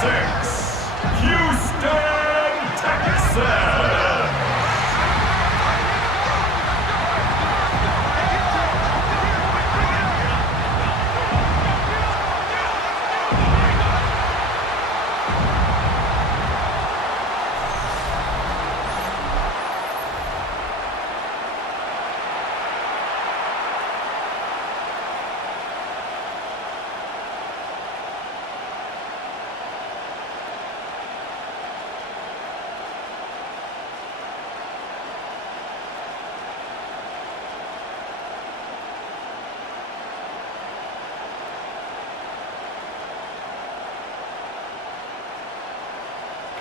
6, Houston Texans.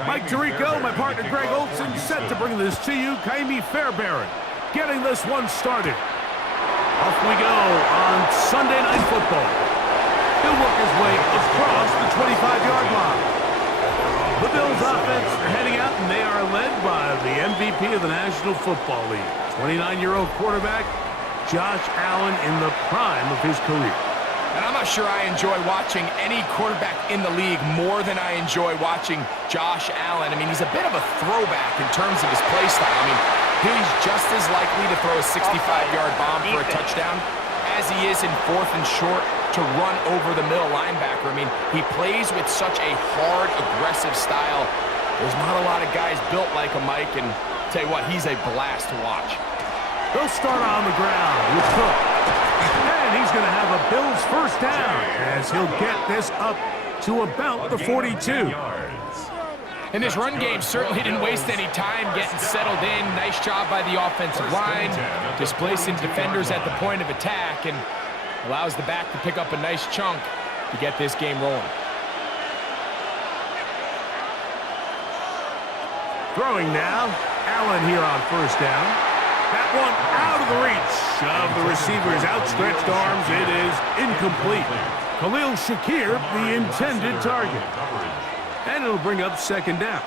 Mike Tirico, my partner Greg Olson, set to bring this to you. Kaimi Fairbairn getting this one started. Off we go on Sunday Night Football. He'll work his way across the 25-yard line. The Bills offense are heading out, and they are led by the MVP of the National Football League, 29-year-old quarterback Josh Allen in the prime of his career. And I'm not sure I enjoy watching any quarterback in the league more than I enjoy watching Josh Allen. I mean, he's a bit of a throwback in terms of his play style. I mean, he's just as likely to throw a 65-yard bomb for a touchdown as he is in 4th and short to run over the middle linebacker. I mean, he plays with such a hard, aggressive style. There's not a lot of guys built like him, Mike, and I'll tell you what, he's a blast to watch. They'll start on the ground with Cook. And he's going to have a Bills first down as he'll get this up to about the 42. And this run game certainly didn't waste any time getting settled in. Nice job by the offensive line, displacing defenders at the point of attack, and allows the back to pick up a nice chunk to get this game rolling. Throwing now, Allen here on first down. That one out of the reach of the receiver's outstretched arms. It is incomplete. Khalil Shakir, the intended target. And it'll bring up second down.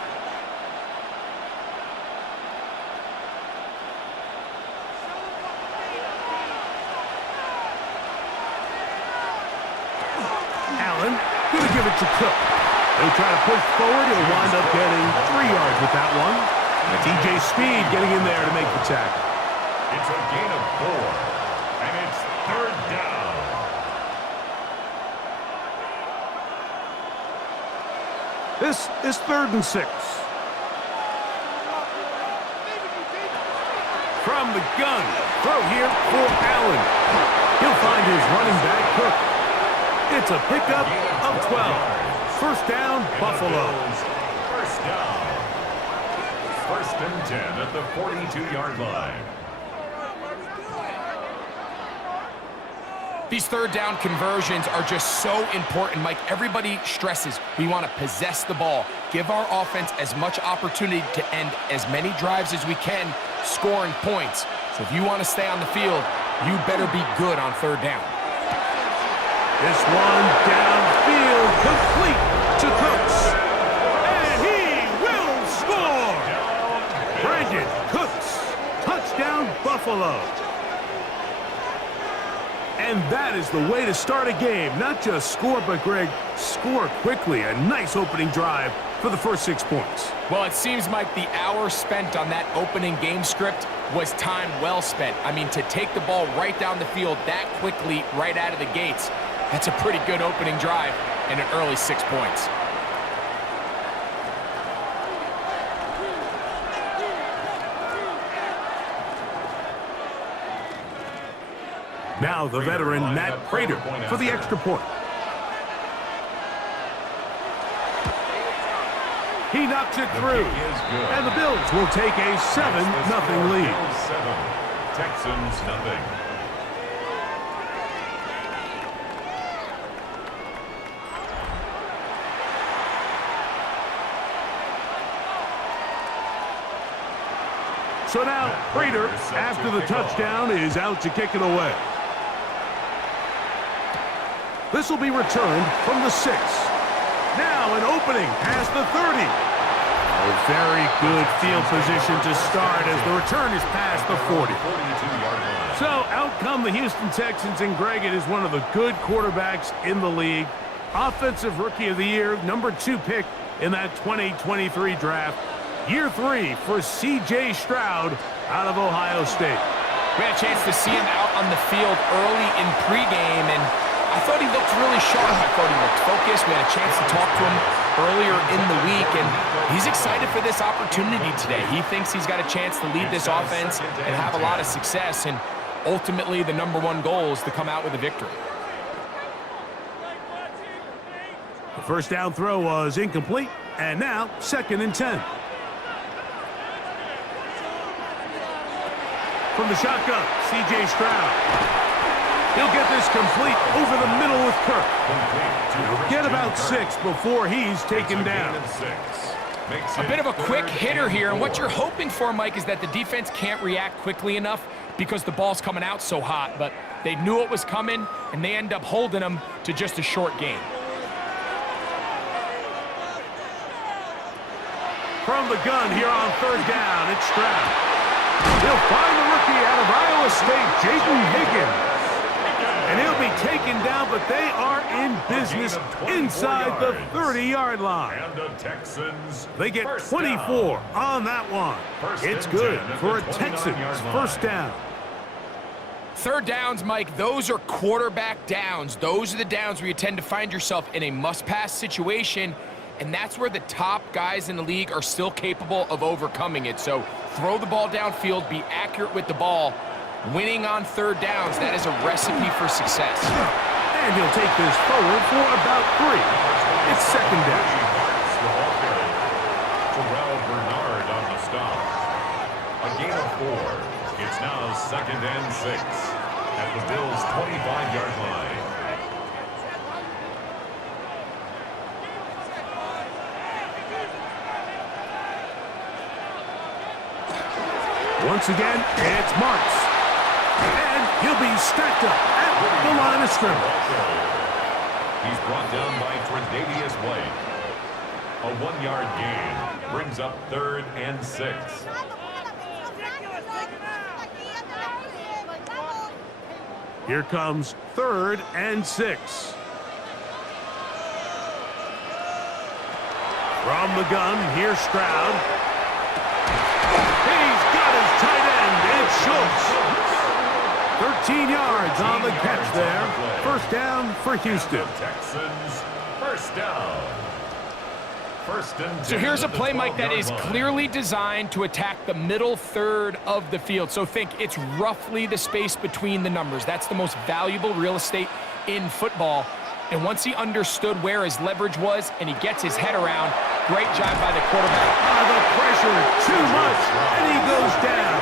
Allen, going to give it to Cook. He'll try to push forward. He'll wind up getting 3 yards with that one. That's EJ Speed getting in there to make the tackle. It's a gain of 4, and it's 3rd down. This is 3rd and 6. From the gun, throw here for Allen. He'll find his running back, Cook. It's a pickup of 12. First down, Buffalo. First down. 1st and 10 at the 42-yard line. These 3rd down conversions are just so important, Mike. Everybody stresses we want to possess the ball, give our offense as much opportunity to end as many drives as we can, scoring points. So if you want to stay on the field, you better be good on 3rd down. This one downfield, complete to Cooks. And he will score! Brandon Cooks, touchdown Buffalo. And that is the way to start a game. Not just score, but, Greg, score quickly. A nice opening drive for the first 6 points. Well, it seems like the hour spent on that opening game script was time well spent. I mean, to take the ball right down the field that quickly right out of the gates, that's a pretty good opening drive and an early 6 points. Now the veteran Matt Prater for the extra point. He knocks it through, and the Bills will take a 7-0 lead. 7, Texans nothing. So now Prater, after the touchdown, is out to kick it away. This will be returned from the 6. Now an opening past the 30. A very good field position to start as the return is past the 40. So out come the Houston Texans, and Greg, it is one of the good quarterbacks in the league. Offensive Rookie of the Year, number 2 pick in that 2023 draft. Year 3 for C.J. Stroud out of Ohio State. We had a chance to see him out on the field early in pregame, and I thought he looked really sharp. I thought he looked focused. We had a chance to talk to him earlier in the week, and he's excited for this opportunity today. He thinks he's got a chance to lead this offense and have a lot of success, and ultimately the #1 goal is to come out with a victory. The first down throw was incomplete, and now 2nd and 10. From the shotgun, C.J. Stroud. He'll get this complete over the middle with Kirk. He'll get about 6 before he's taken down. A bit of a quick hitter here, and what you're hoping for, Mike, is that the defense can't react quickly enough because the ball's coming out so hot, but they knew it was coming, and they end up holding them to just a short gain. From the gun here on 3rd down, it's Stroud. He'll find the rookie out of Iowa State, Jaden Higgins. And he'll be taken down, but they are in business inside the 30-yard line. And the Texans, they get 24 on that one. It's good for a Texans first down. 3rd downs, Mike, those are quarterback downs. Those are the downs where you tend to find yourself in a must-pass situation, and that's where the top guys in the league are still capable of overcoming it. So throw the ball downfield, be accurate with the ball. Winning on 3rd downs, that is a recipe for success. And he'll take this forward for about 3. It's 2nd down. Terrell Bernard on the stop. A gain of 4. It's now 2nd and 6 at the Bills' 25-yard line. Once again, it's Marks. And he'll be stacked up at the line of scrimmage. He's brought down by Tre'Davious White. A 1-yard gain brings up 3rd and 6. Here comes 3rd and 6. From the gun, here's Stroud. He's got his tight end. It's Schultz. 13 yards on the catch there. First down for Houston. Texans, first down. So here's a play, Mike, that is clearly designed to attack the middle 3rd of the field. So think it's roughly the space between the numbers. That's the most valuable real estate in football. And once he understood where his leverage was and he gets his head around, great job by the quarterback. The pressure, too much, and he goes down.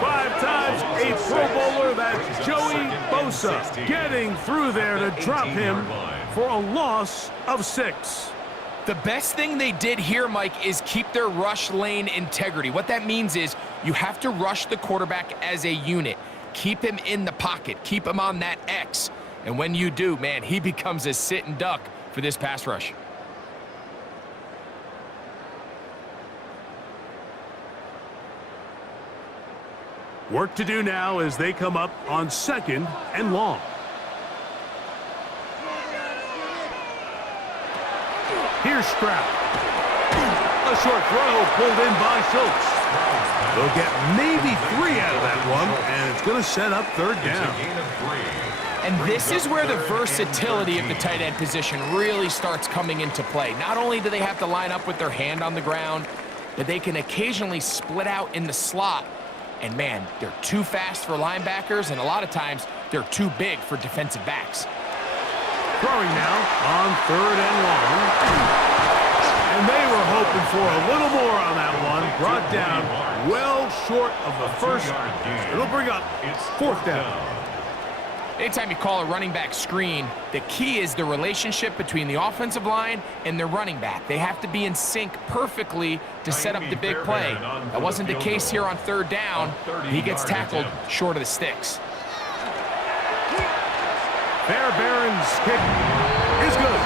5 times a Pro Bowler, that's Joey Bosa, getting through there to drop him for a loss of 6. The best thing they did here, Mike, is keep their rush lane integrity. What that means is you have to rush the quarterback as a unit. Keep him in the pocket. Keep him on that X. And when you do, man, he becomes a sitting duck for this pass rush. Work to do now as they come up on 2nd and long. Here's Stroud. A short throw pulled in by Schultz. They'll get maybe 3 out of that one, and it's going to set up 3rd down. And this is where the versatility of the tight end position really starts coming into play. Not only do they have to line up with their hand on the ground, but they can occasionally split out in the slot. And man, they're too fast for linebackers, and a lot of times they're too big for defensive backs. Throwing now on 3rd and long. And they were hoping for a little more on that one. Brought down well short of the first. It'll bring up 4th down. Anytime you call a running back screen, the key is the relationship between the offensive line and their running back. They have to be in sync perfectly to set up the big play. That wasn't the case here on 3rd down. He gets tackled short of the sticks. Fairbairn's kick is good.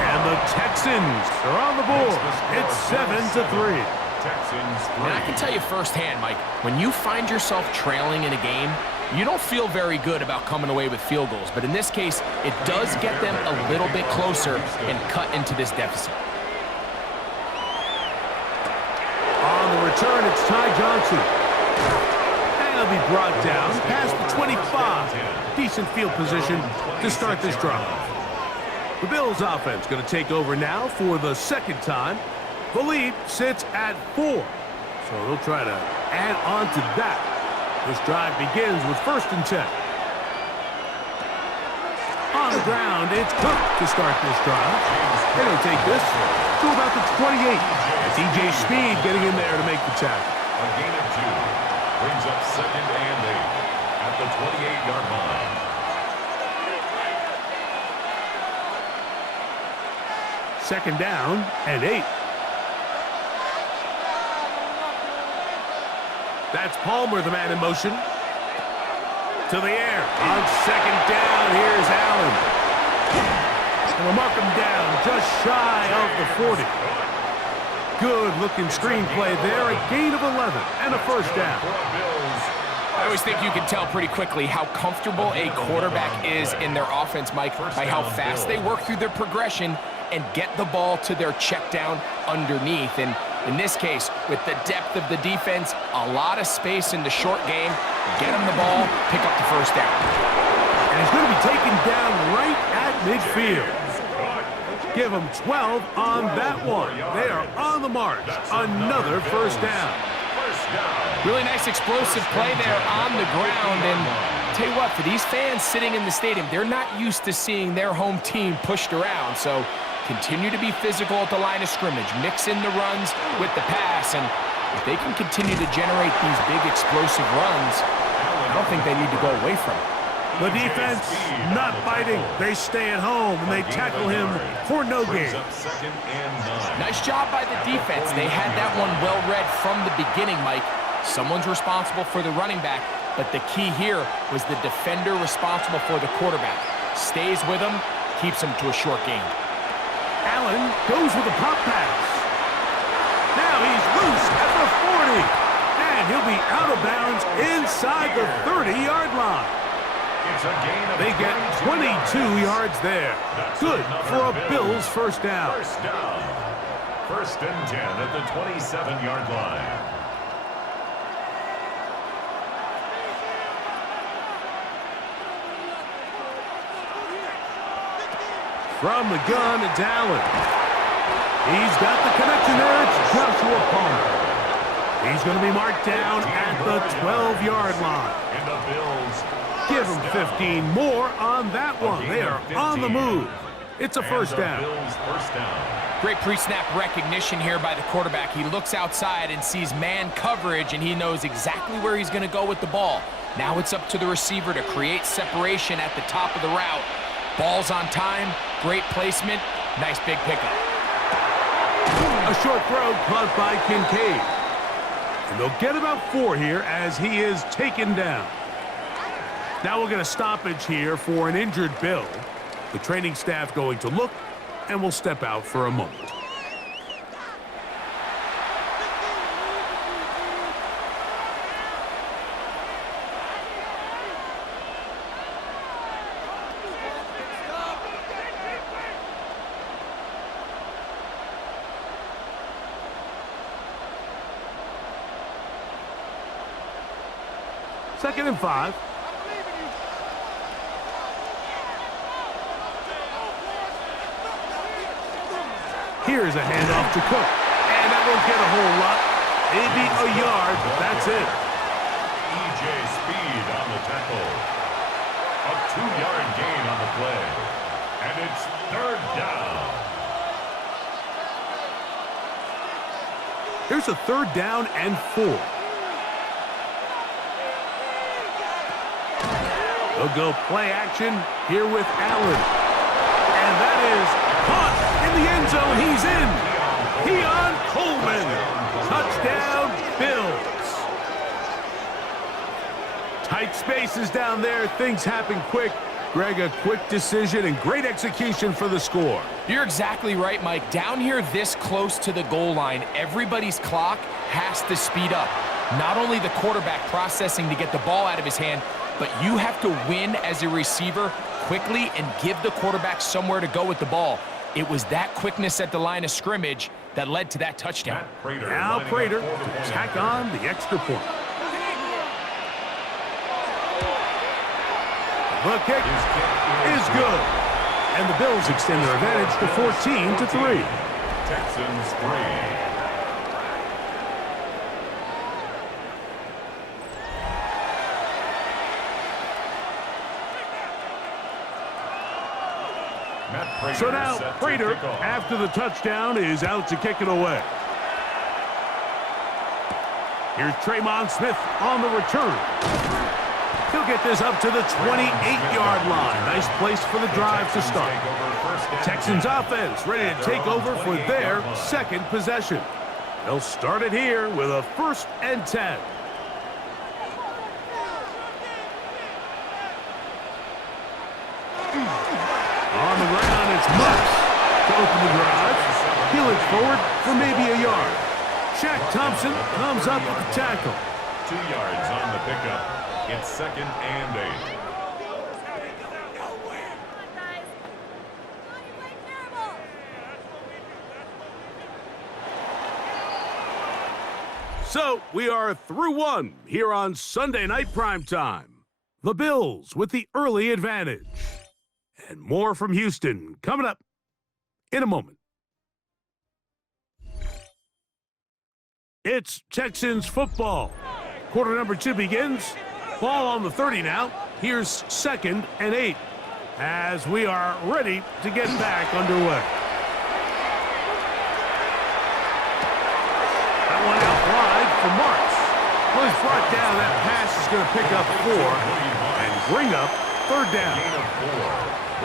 And the Texans are on the board. It's 7-3. Texans 3. And I can tell you firsthand, Mike, when you find yourself trailing in a game, You don't feel very good about coming away with field goals, but in this case, it does get them a little bit closer and cut into this deficit. On the return, it's Ty Johnson. And he'll be brought down past the 25. Decent field position to start this drive. The Bills offense going to take over now for the second time. The lead sits at 4. So they'll try to add on to that. This drive begins with 1st and 10. On the ground, it's Cook to start this drive. They're going to take this to about the 28. It's EJ Speed getting in there to make the tackle. A gain of 2 brings up 2nd and 8 at the 28-yard line. Second down and 8. That's Palmer, the man in motion. To the air. On 2nd down, here's Allen. And we'll mark him down just shy of the 40. Good-looking screenplay there. A gain of 11 and a 1st down. I always think you can tell pretty quickly how comfortable a quarterback is in their offense, Mike, by how fast they work through their progression and get the ball to their check down underneath. And in this case, with the depth of the defense, a lot of space in the short game, get him the ball, pick up the 1st down. And he's going to be taken down right at midfield. Give him 12 on that one. They are on the march. Another 1st down. Really nice explosive play there on the ground. And tell you what, for these fans sitting in the stadium, they're not used to seeing their home team pushed around. So continue to be physical at the line of scrimmage. Mix in the runs with the pass. And if they can continue to generate these big explosive runs, I don't think they need to go away from it. The defense not biting. They stay at home, and they tackle him for no gain. Nice job by the defense. They had that one well read from the beginning, Mike. Someone's responsible for the running back, but the key here was the defender responsible for the quarterback. Stays with him, keeps him to a short gain. Allen goes with a pop pass. Now he's loose at the 40. And he'll be out of bounds inside the 30-yard line. They get 22 yards there. Good for a Bills 1st down. 1st and 10 at the 27-yard line. From the gun, it's Allen. He's got the connection there. It's Joshua Palmer. He's going to be marked down at the 12-yard line. And the Bills give him 15 more on that one. They are on the move. It's a 1st down. Great pre-snap recognition here by the quarterback. He looks outside and sees man coverage, and he knows exactly where he's going to go with the ball. Now it's up to the receiver to create separation at the top of the route. Ball's on time, great placement, nice big pickup. A short throw caught by Kincaid. And they'll get about 4 here as he is taken down. Now we'll get a stoppage here for an injured Bill. The training staff going to look, and we'll step out for a moment. Second and 5. Here's a handoff to Cook. And that won't get a whole lot. Maybe a yard, but that's it. EJ Speed on the tackle. A 2-yard gain on the play. And it's 3rd down. Here's a 3rd down and 4. They'll go play action here with Allen. And that is caught in the end zone. He's in. Keon Coleman. Touchdown, Bills. Tight spaces down there. Things happen quick. Greg, a quick decision and great execution for the score. You're exactly right, Mike. Down here this close to the goal line, everybody's clock has to speed up. Not only the quarterback processing to get the ball out of his hand, but you have to win as a receiver quickly and give the quarterback somewhere to go with the ball. It was that quickness at the line of scrimmage that led to that touchdown. Now Prater to tack on the extra point. The kick is good. And the Bills extend their advantage to 14-3. Texans 3. So now, Prater, after the touchdown, is out to kick it away. Here's Tremon Smith on the return. He'll get this up to the 28-yard line. Nice place for the drive to start. Texans offense ready to take over for their second possession. They'll start it here with a 1st and 10. On the ground, it's Marks to open the drive. He looks forward for maybe a yard. Shaq Thompson comes up with the tackle. 2 yards on the pickup. It's 2nd and 8. So we are through one here on Sunday Night Primetime. The Bills with the early advantage. And more from Houston coming up in a moment. It's Texans football. Quarter number 2 begins. Ball on the 30 now. Here's 2nd and 8 as we are ready to get back underway. That one out wide for Marks. Well, he's brought down. That pass is going to pick up 4 and bring up 3rd down.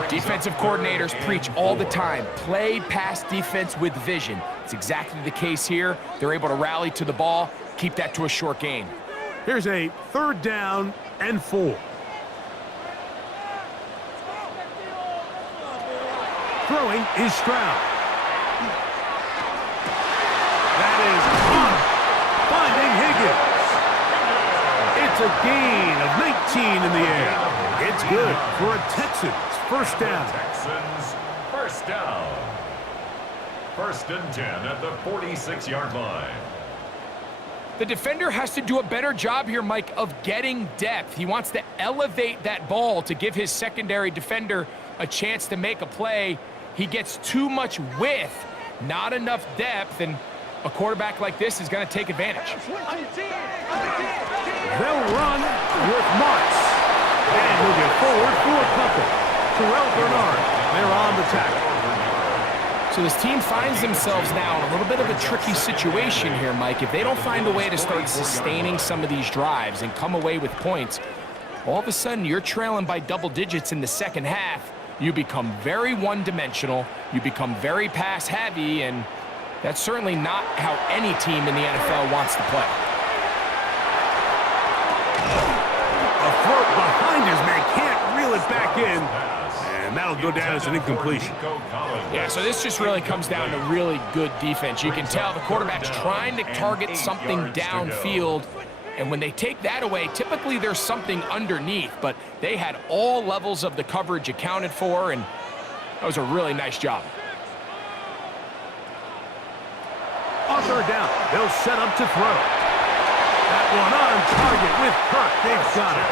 Defensive coordinators preach all the time, play pass defense with vision. It's exactly the case here. They're able to rally to the ball, keep that to a short gain. Here's a 3rd down and 4. Throwing is Stroud. That is caught, finding Higgins. It's a gain of 19 in the air. It's good for a Texans 1st down. Texans 1st down. 1st and 10 at the 46-yard line. The defender has to do a better job here, Mike, of getting depth. He wants to elevate that ball to give his secondary defender a chance to make a play. He gets too much width, not enough depth, and a quarterback like this is going to take advantage. They'll run with Marks. And he'll get forward for a couple. Terrell Bernard, they're on the tackle. So this team finds themselves now in a little bit of a tricky situation here, Mike. If they don't find a way to start sustaining some of these drives and come away with points, all of a sudden you're trailing by double digits in the 2nd half. You become very one-dimensional. You become very pass-heavy, and that's certainly not how any team in the NFL wants to play. A throw behind his man, can't reel it back in. And that'll go down as an incompletion. Yeah, so this just really comes down to really good defense. You can tell the quarterback's trying to target something downfield, and when they take that away, typically there's something underneath, but they had all levels of the coverage accounted for, and that was a really nice job. On 3rd down, they'll set up to throw. That one on target with Kirk. They've got it.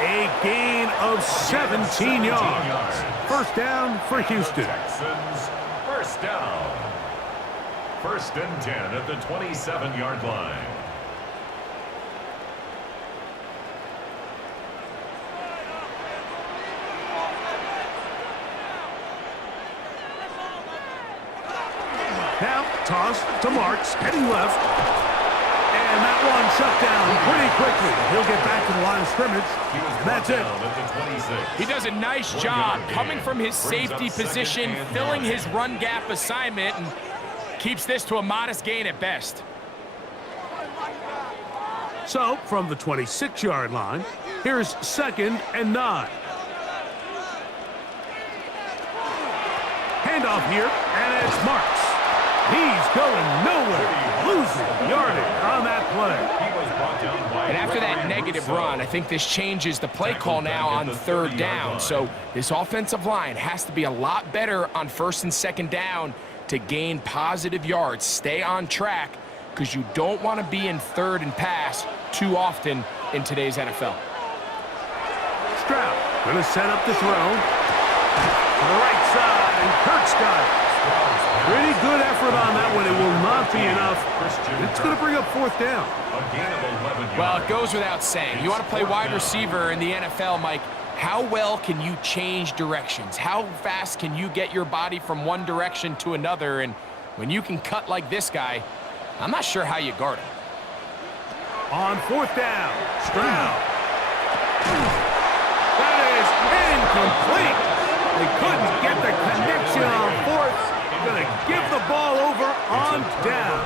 A gain of 17 yards. 1st down for Houston. Texans 1st down. 1st and 10 at the 27-yard line. Now, toss to Marks, heading left. And that one shut down pretty quickly. He'll get back to the line of scrimmage. And that's it. He does a nice job coming from his safety position, filling his run gap assignment, and keeps this to a modest gain at best. So, from the 26-yard line, here's 2nd and 9. Handoff here, and it's Marks. He's going nowhere. losing yardage on that play. He was brought down by And after that negative run, I think this changes the play call now on third down. So this offensive line has to be a lot better on first and second down to gain positive yards. Stay on track because you don't want to be in third and pass too often in today's NFL. Stroud going to set up the throw. To the right side, and Kurt's got it. Pretty good effort on that one. It will not be enough. It's going to bring up fourth down. a gain of 11 yards. Well, it goes without saying. You want to play wide receiver in the NFL, Mike. How well can you change directions? How fast can you get your body from one direction to another? And when you can cut like this guy, I'm not sure how you guard him. On fourth down, Stroud. That is incomplete. They couldn't get the connection on fourth. Going to give the ball over on down.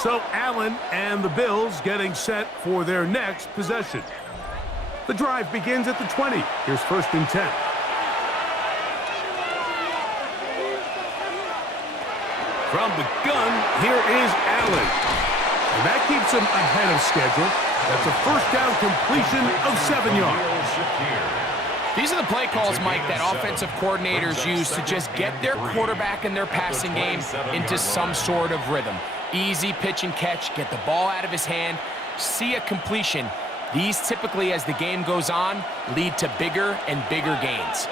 So Allen and the Bills getting set for their next possession. The drive begins at the 20. Here's first and 10. From the gun, here is Allen. And that keeps him ahead of schedule. That's a first down completion of 7 yards. These are the play calls, Mike, that offensive coordinators use to just get their quarterback and their passing game into some sort of rhythm. Easy pitch and catch, get the ball out of his hand, see a completion. These typically, as the game goes on, lead to bigger and bigger gains.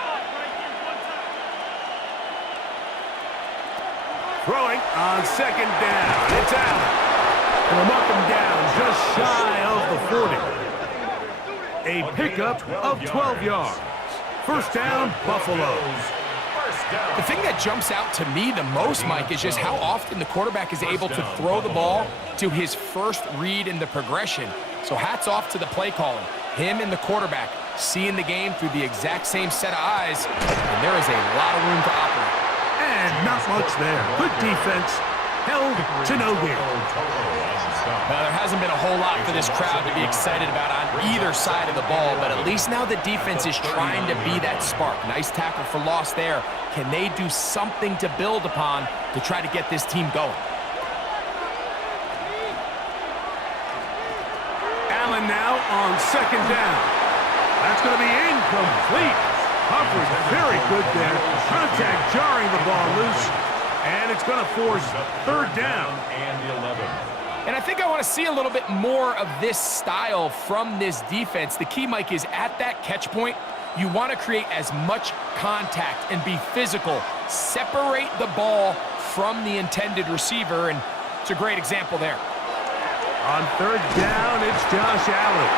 Throwing on second down. It's Allen. And they'll mark him down just shy of the 40. A pickup of 12 yards. First down, Buffalo. The thing that jumps out to me the most, Mike, is just how often the quarterback is able to throw the ball to his first read in the progression. So hats off to the play calling. Him and the quarterback seeing the game through the exact same set of eyes, and there is a lot of room to operate. And not much there. Good defense. Held to no gain. Well, there hasn't been a whole lot for this crowd to be excited about on either side of the ball, but at least now the defense is trying to be that spark. Nice tackle for loss there. Can they do something to build upon to try to get this team going? Allen now on second down. That's going to be incomplete. Coverage very good there. Contact jarring the ball loose. And it's going to force third down. And I think I want to see a little bit more of this style from this defense. The key, Mike, is at that catch point, you want to create as much contact and be physical. Separate the ball from the intended receiver, and it's a great example there. On third down, it's Josh Allen.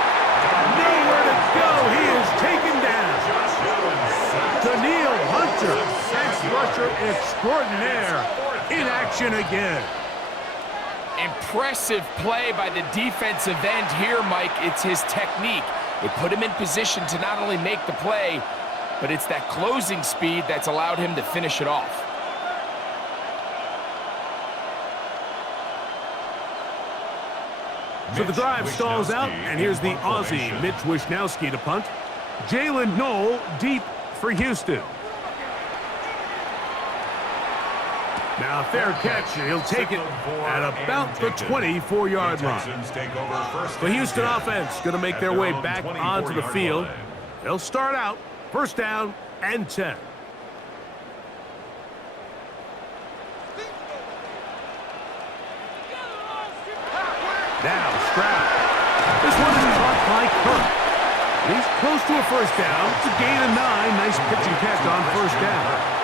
Nowhere to go. He is taken down. Daniil Hunter, pass rusher extraordinaire, in action again. Impressive play by the defensive end here, Mike. It's his technique. It put him in position to not only make the play, but it's that closing speed that's allowed him to finish it off. So the drive stalls out, and here's the Aussie, Mitch Wishnowsky, to punt. Jalen Knoll deep for Houston. Now, fair catch. He'll take it at about the 24-yard line. The Houston offense going to make their way back onto the field. They'll start out first down and 10. Now, Stroud. This one is caught by Kirk. He's close to a first down. It's a gain of 9. Nice pitch and catch on first down.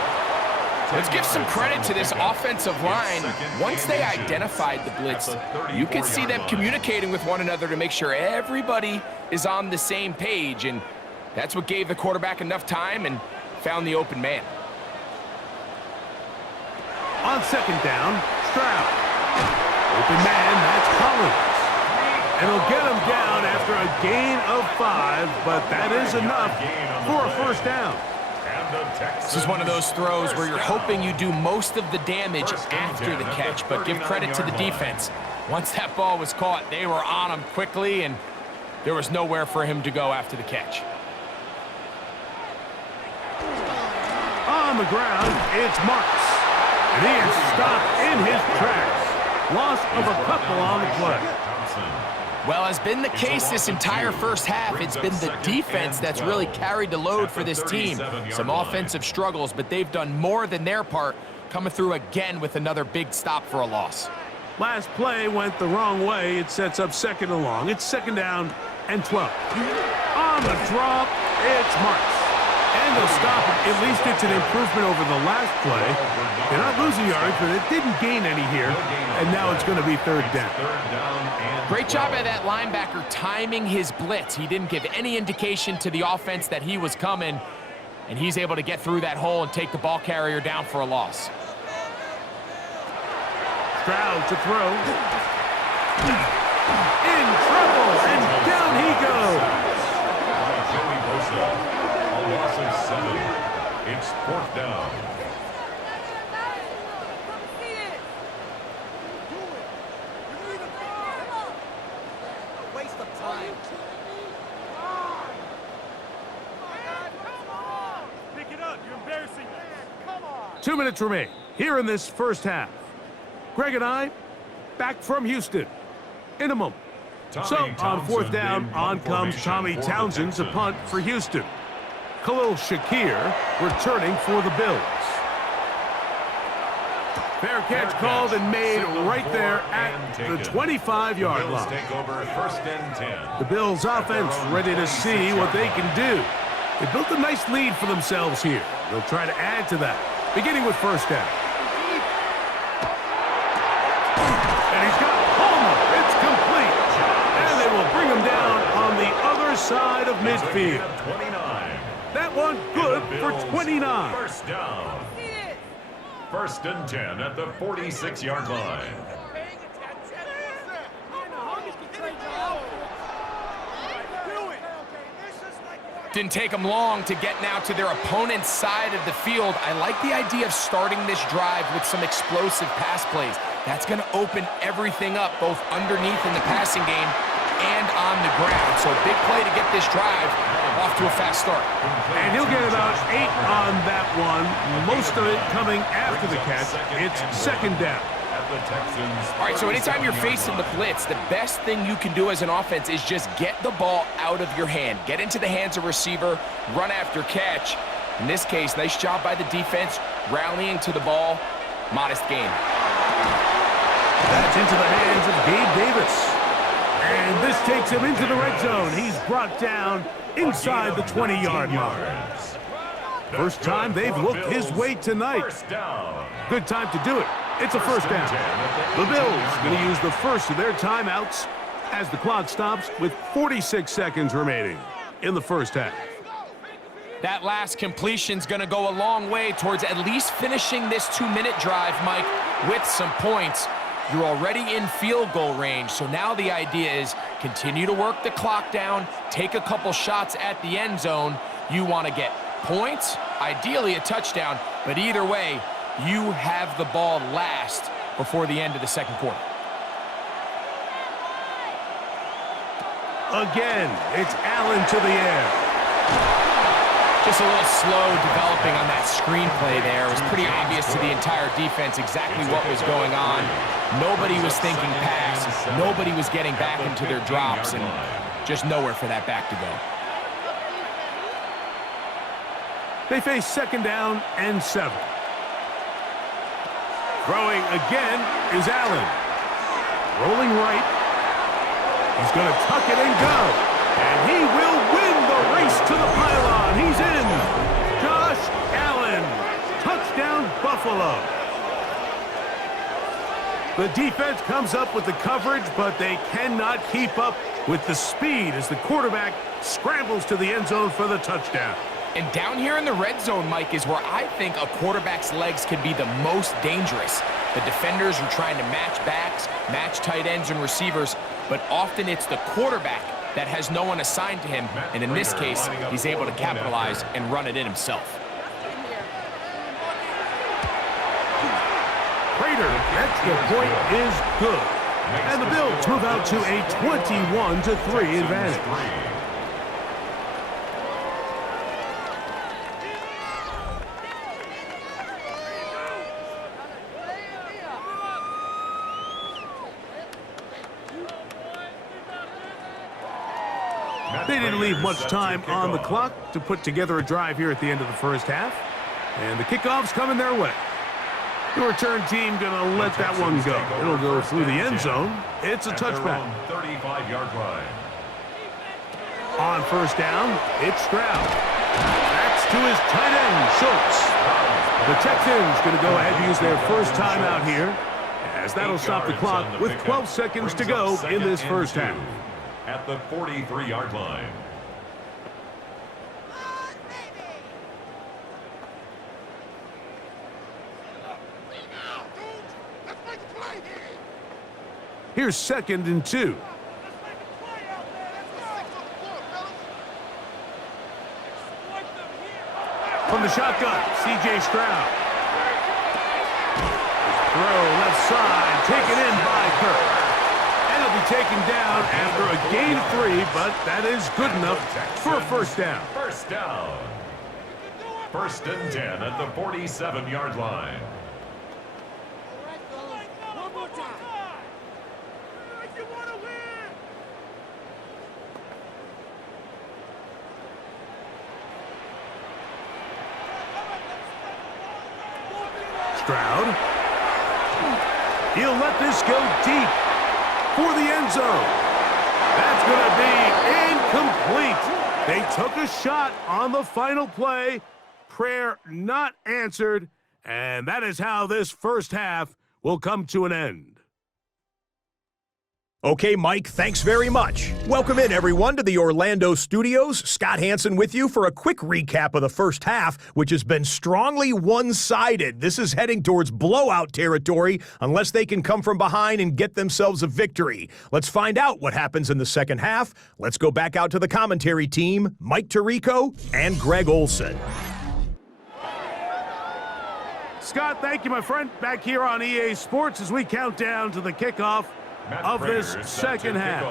Let's give some credit to this offensive line. Once they identified the blitz, you can see them communicating with one another to make sure everybody is on the same page, and that's what gave the quarterback enough time and found the open man. On second down, Stroud. Open man, that's Collins. And he'll get him down after a gain of 5, but that is enough for a first down. This is one of those throws where you're hoping you do most of the damage after the catch, but give credit to the defense. Once that ball was caught, they were on him quickly, and there was nowhere for him to go after the catch. On the ground, it's Marks. And he is stopped in his tracks. Loss of a couple on the play. Well, has been the case this entire first half. It's been the defense that's really carried the load for this team. Some offensive struggles, but they've done more than their part, coming through again with another big stop for a loss. Last play went the wrong way. It sets up second and long. It's second down and 12. On the drop, it's Marks. And they'll stop it. At least it's an improvement over the last play. They're not losing yards, but it didn't gain any here. And now it's going to be third down. Great job by that linebacker timing his blitz. He didn't give any indication to the offense that he was coming. And he's able to get through that hole and take the ball carrier down for a loss. Stroud to throw. In trouble, and down he goes. A loss of 7. It's fourth down. Waste of time. Pick it up. You're embarrassing us. Come on. 2 minutes remain here in this first half. Greg and I back from Houston in a moment. So on fourth down, on comes Tommy Townsend to punt for Houston. Khalil Shakir returning for the Bills. Fair catch called and made right there at the 25-yard line. Take over first and 10. The Bills offense ready to see what they can do. They built a nice lead for themselves here. They'll try to add to that, beginning with first down. And he's got Palmer. It's complete. And they will bring him down on the other side of midfield. 29. That one good for 29. First down. First and 10 at the 46-yard line. Didn't take them long to get now to their opponent's side of the field. I like the idea of starting this drive with some explosive pass plays. That's going to open everything up, both underneath in the passing game and on the ground. So big play to get this drive off to a fast start. And he'll get about 8 on that one, most of it coming after the catch. It's second down. All right, so anytime you're facing the blitz, the best thing you can do as an offense is just get the ball out of your hand. Get into the hands of receiver, run after catch. In this case, nice job by the defense, rallying to the ball. Modest gain. That's into the hands of Gabe Davis. And this takes him into the red zone. He's brought down inside the 20-yard line. First time they've looked his way tonight. Good time to do it. It's a first down. The Bills going to use the first of their timeouts as the clock stops with 46 seconds remaining in the first half. That last completion's going to go a long way towards at least finishing this 2-minute drive, Mike, with some points. You're already in field goal range, so now the idea is continue to work the clock down, take a couple shots at the end zone. You want to get points, ideally a touchdown, but either way, you have the ball last before the end of the second quarter. Again, it's Allen to the air. Just a little slow developing on that screenplay there. It was pretty obvious to the entire defense exactly what was going on. Nobody was thinking pass. Nobody was getting back into their drops, and just nowhere for that back to go. They face second down and 7. Throwing again is Allen. Rolling right. He's going to tuck it and go. And he will win the race to the pylon. He's in. Josh Allen. Touchdown, Buffalo. The defense comes up with the coverage, but they cannot keep up with the speed as the quarterback scrambles to the end zone for the touchdown. And down here in the red zone, Mike, is where I think a quarterback's legs can be the most dangerous. The defenders are trying to match backs, match tight ends and receivers, but often it's the quarterback that has no one assigned to him, and in this case, he's able to capitalize and run it in himself. Prater, extra point is good. And the Bills move out to a 21-3 advantage. They didn't leave much time on the clock to put together a drive here at the end of the first half. And the kickoff's coming their way. The return team going to let that one go. It'll go through the end zone. It's a touchback. 35-yard line. On first down, it's Stroud. That's to his tight end, Schultz. The Texans going to go ahead and use their first timeout here, as that'll stop the clock with 12 seconds to go in this first half. At the 43-yard line. Here's 2nd and 2. From the shotgun, C.J. Stroud. Throw left side, taken in by Kirk. And it'll be taken down after a gain of 3, but that is good enough for a first down. First down. 1st and 10 at the 47-yard line. One more time. You want to win. Stroud. He'll let this go deep for the end zone. That's going to be incomplete. They took a shot on the final play. Prayer not answered. And that is how this first half will come to an end. Okay, Mike, thanks very much. Welcome in, everyone, to the Orlando studios. Scott Hansen with you for a quick recap of the first half, which has been strongly one-sided. This is heading towards blowout territory unless they can come from behind and get themselves a victory. Let's find out what happens in the second half. Let's go back out to the commentary team, Mike Tirico and Greg Olson. Scott, thank you, my friend. Back here on EA Sports as we count down to the kickoff of this second half.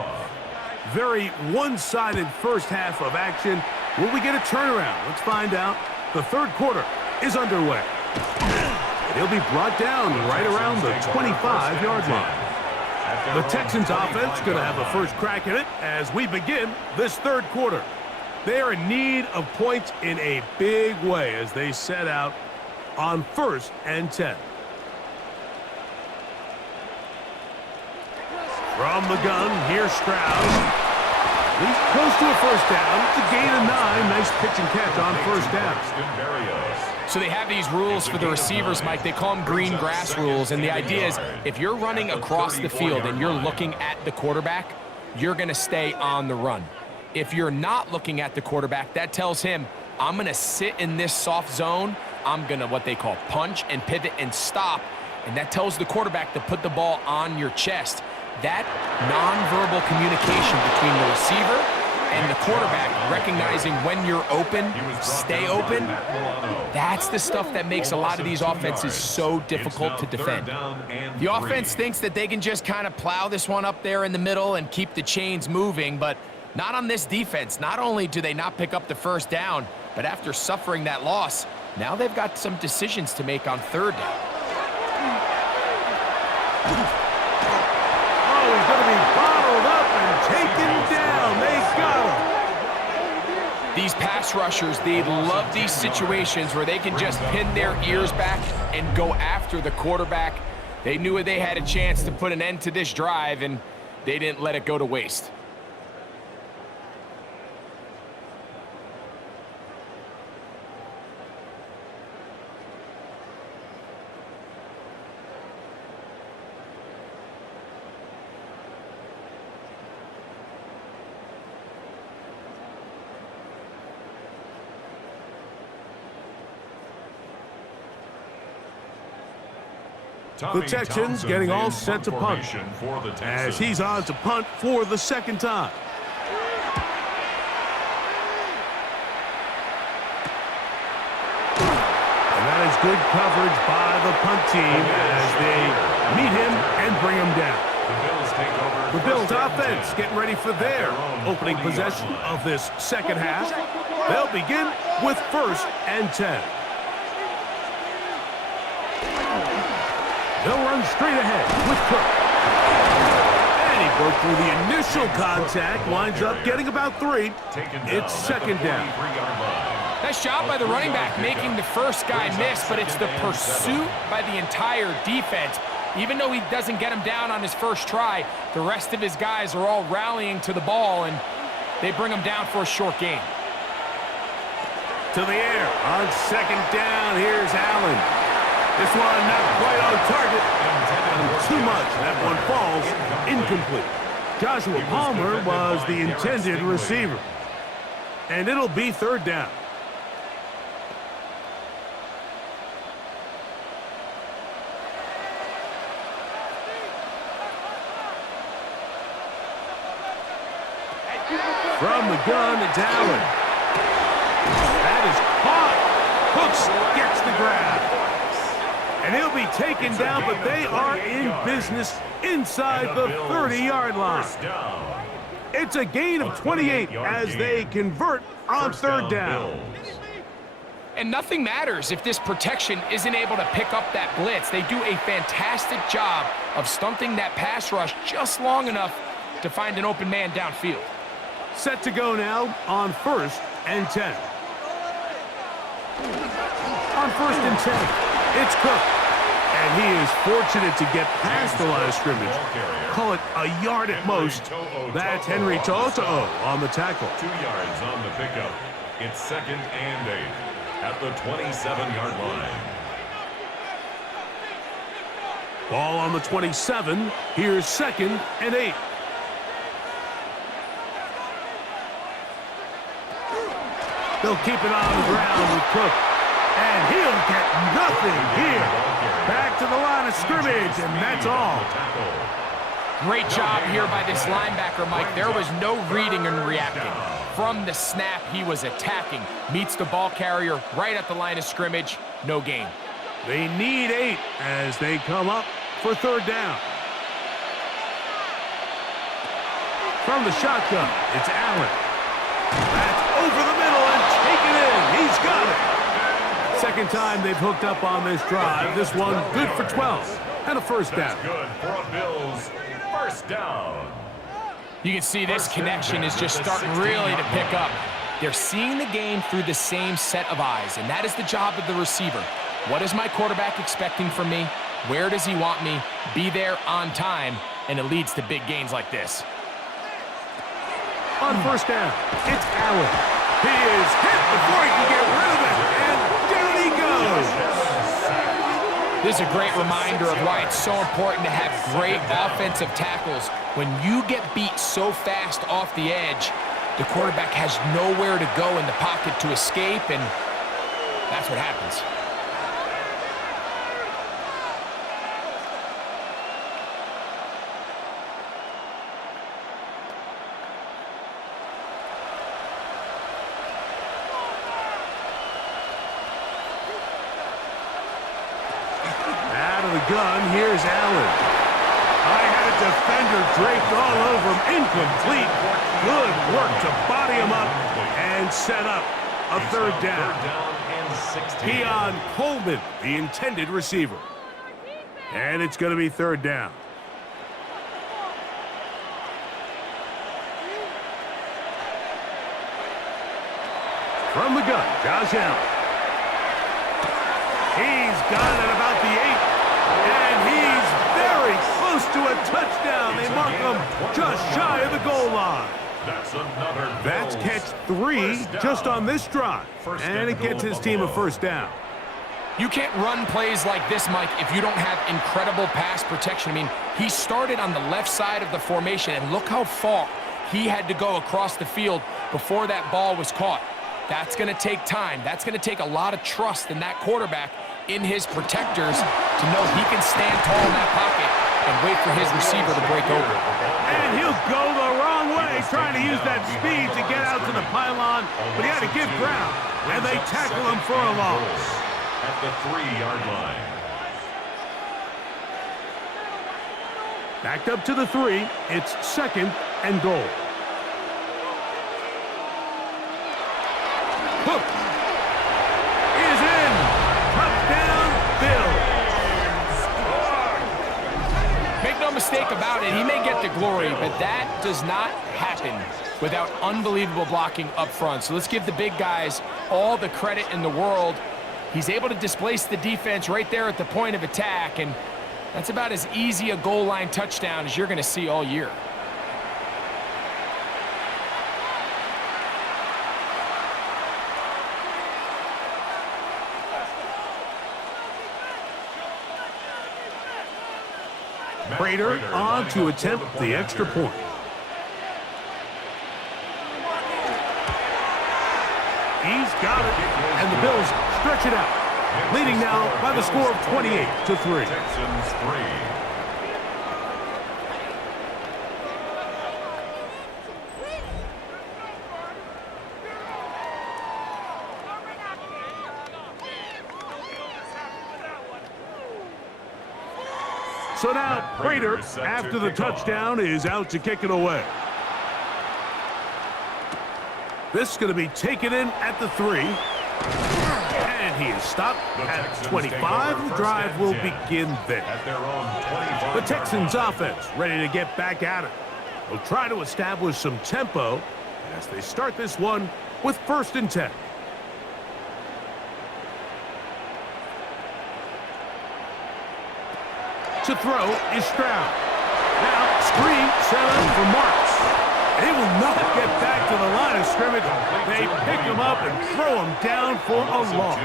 Very one-sided first half of action. Will we get a turnaround? Let's find out. The third quarter is underway. He'll be brought down right around the 25-yard line. The Texans offense going to have a first crack at it as we begin this third quarter. They are in need of points in a big way as they set out on 1st and 10. From the gun, here's Stroud. He's close to a first down. It's a gain of 9. Nice pitch and catch on first down. So they have these rules for the receivers, Mike. They call them green grass rules. And the idea is if you're running across the field and you're looking at the quarterback, you're going to stay on the run. If you're not looking at the quarterback, that tells him, I'm going to sit in this soft zone. I'm going to what they call punch and pivot and stop. And that tells the quarterback to put the ball on your chest. That nonverbal communication between the receiver and the quarterback, recognizing when you're open, stay open, that's the stuff that makes a lot of these offenses so difficult to defend. The offense thinks that they can just kind of plow this one up there in the middle and keep the chains moving, but not on this defense. Not only do they not pick up the first down, but after suffering that loss, now they've got some decisions to make on third down. He's going to be bottled up and taken down. They got him. These pass rushers, they love these situations where they can just pin their ears back and go after the quarterback. They knew they had a chance to put an end to this drive, and they didn't let it go to waste. The Texans getting all set to punt as he's on to punt for the second time. And that is good coverage by the punt team as they meet him and bring him down. The Bills offense getting ready for their opening possession of this second half. They'll begin with 1st and 10. They'll run straight ahead with Cook. And And he broke through the initial contact, winds up getting about 3. It's second down. Nice job by the running back making the first guy miss, but it's the pursuit by the entire defense. Even though he doesn't get him down on his first try, the rest of his guys are all rallying to the ball, and they bring him down for a short gain. To the air on second down. Here's Allen. This one not quite on target. Too much. That one falls incomplete. Joshua Palmer was the intended receiver. And it'll be third down. From the gun, it's Allen. That is caught. Hooks gets the grab. And he'll be taken down, but they are in business inside the 30-yard line. It's a gain of 28 as they convert on third down. And nothing matters if this protection isn't able to pick up that blitz. They do a fantastic job of stunting that pass rush just long enough to find an open man downfield. Set to go now on 1st and 10. On 1st and 10, it's Cook. And he is fortunate to get past the line of scrimmage. Call it a yard at most. That's Henry To'o on the tackle. 2 yards on the pickup. It's second and 8 at the 27-yard line. Ball on the 27. Here's second and 8. They'll keep it on the ground with Cook. And he'll get nothing here. Back to the line of scrimmage, and that's all. Great job here by this linebacker, Mike. There was no reading and reacting. From the snap, he was attacking. Meets the ball carrier right at the line of scrimmage. No gain. They need 8 as they come up for third down. From the shotgun, it's Allen. That's over the middle and taken in. He's got it. Second time they've hooked up on this drive. This one good for 12 and a first down. That's good for a Bills first down. You can see this connection is just starting really to pick up. They're seeing the game through the same set of eyes, and that is the job of the receiver. What is my quarterback expecting from me? Where does he want me? Be there on time, and it leads to big gains like this. On first down, it's Allen. He is hit before he can get rid of it, and down he goes. This is a great reminder of why it's so important to have great offensive tackles. When you get beat so fast off the edge, the quarterback has nowhere to go in the pocket to escape, and that's what happens. Gun, here's Allen. I had a defender draped all over him. Incomplete. Good work to body him up and set up a third down. Keon Coleman, the intended receiver. And it's going to be third down. From the gun, Josh Allen. He's got it at about the 8. And he's very close to a touchdown. They mark him just shy of the goal line. That's catch 3 just on this drive. And it gets his team a first down. You can't run plays like this, Mike, if you don't have incredible pass protection. I mean, he started on the left side of the formation, and look how far he had to go across the field before that ball was caught. That's going to take time. That's going to take a lot of trust in that quarterback in his protectors to know he can stand tall in that pocket and wait for his receiver to break over. And he'll go the wrong way, trying to use that speed to get out to the pylon, but he had to give ground, and they tackle him for a loss. At the 3-yard line. Backed up to the 3, it's second and goal. Hook is in. Touchdown, Bills. mistake about it, he may get the glory, but that does not happen without unbelievable blocking up front. So let's give the big guys all the credit in the world. He's able to displace the defense right there at the point of attack, and that's about as easy a goal line touchdown as you're going to see all year. Prater on to attempt the extra point. He's got it, and the Bills stretch it out, leading now by the score of 28-3. Texans 3. So now Prater, after the touchdown, is out to kick it away. This is going to be taken in at the 3. And he is stopped at 25. The drive will begin there. The Texans offense ready to get back at it. They'll try to establish some tempo as they start this one with 1st and 10. To throw is Stroud. Now, screen set up for Marks. They will not get back to the line of scrimmage. They pick him up and throw him down for a loss.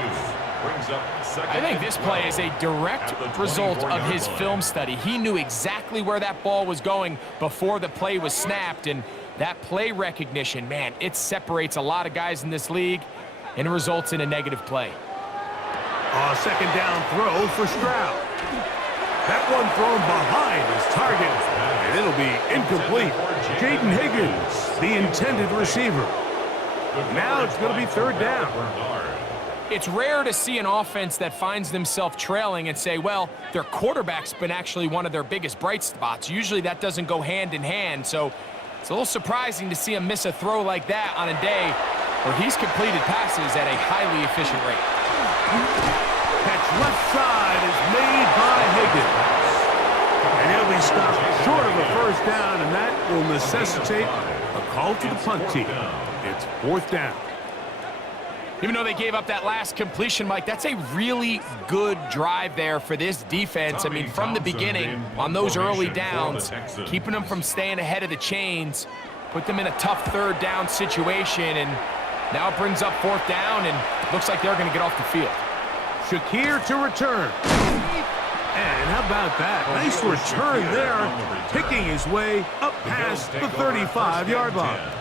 I think this play is a direct result of his film study. He knew exactly where that ball was going before the play was snapped, and that play recognition, man, it separates a lot of guys in this league and results in a negative play. A 2nd down throw for Stroud. That one thrown behind his target, and it'll be incomplete. Jaden Higgins, the intended receiver. Now it's going to be 3rd down. It's rare to see an offense that finds themselves trailing and say, well, their quarterback's been actually one of their biggest bright spots. Usually that doesn't go hand in hand, so it's a little surprising to see him miss a throw like that on a day where he's completed passes at a highly efficient rate. Catch left side is made by Higgins. And he'll be stopped short of the 1st down, and that will necessitate a call to the punt team. It's 4th down. Even though they gave up that last completion, Mike, that's a really good drive there for this defense. I mean, from the beginning, on those early downs, keeping them from staying ahead of the chains, put them in a tough 3rd down situation, and now it brings up 4th down, and looks like they're going to get off the field. Shakir to return. And how about that? Nice return there, picking his way up past the 35-yard line.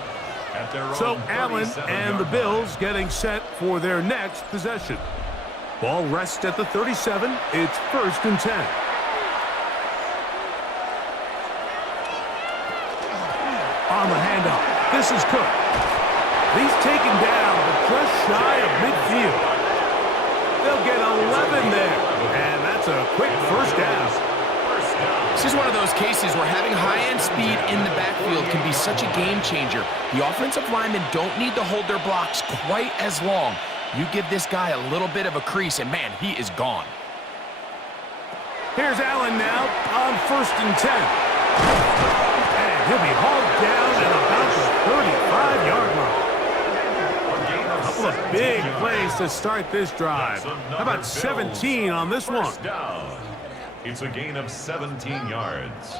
So Allen and the Bills getting set for their next possession. Ball rests at the 37. It's 1st and 10. On the handoff, this is Cook. He's taken down, but just shy of midfield. They'll get 11 there, and that's a quick 1st down. This is one of those cases where having high-end speed in the backfield can be such a game changer. The offensive linemen don't need to hold their blocks quite as long. You give this guy a little bit of a crease, and man, he is gone. Here's Allen now on 1st and 10. And he'll be hauled down at about the 35-yard line. A couple of big plays to start this drive. How about 17 on this one? It's a gain of 17 yards.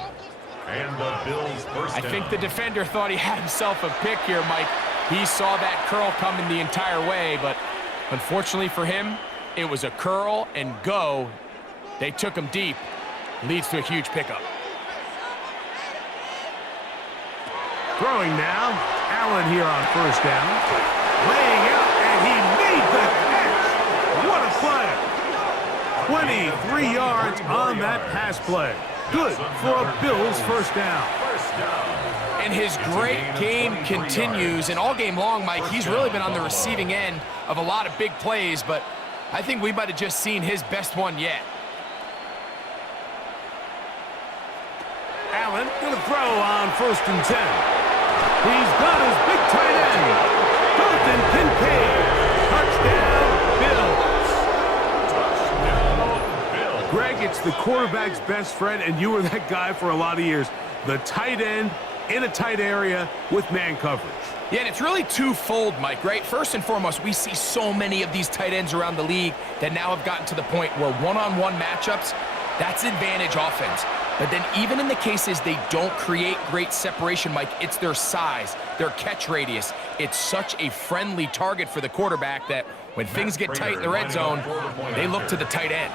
And the Bills' 1st down. I think the defender thought he had himself a pick here, Mike. He saw that curl coming the entire way, but unfortunately for him, it was a curl and go. They took him deep. Leads to a huge pickup. Throwing now. Allen here on 1st down. Laying out, and he made the catch. What a play. 23 yards on that pass play. Good for a Bills 1st down. And his great game continues, and all game long, Mike, he's really been on the receiving end of a lot of big plays, but I think we might have just seen his best one yet. Allen going to throw on 1st and 10. He's got his big tight end, Dalton Kincaid. Touchdown, Bills. Greg, it's the quarterback's best friend, and you were that guy for a lot of years. The tight end in a tight area with man coverage. Yeah, and it's really twofold, Mike, right? First and foremost, we see so many of these tight ends around the league that now have gotten to the point where one-on-one matchups, that's advantage offense. But then even in the cases they don't create great separation, Mike, it's their size, their catch radius. It's such a friendly target for the quarterback that when things get tight in the red zone, they look to the tight end.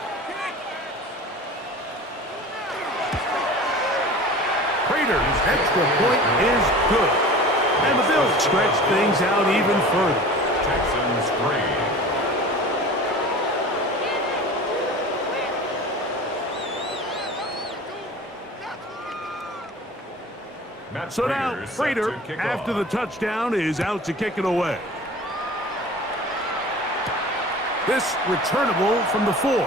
Prater's extra point is good. And the Bills stretch things out even further. Texans 3. So now, Prater, after the touchdown, is out to kick it away. This returnable from the 4. Low.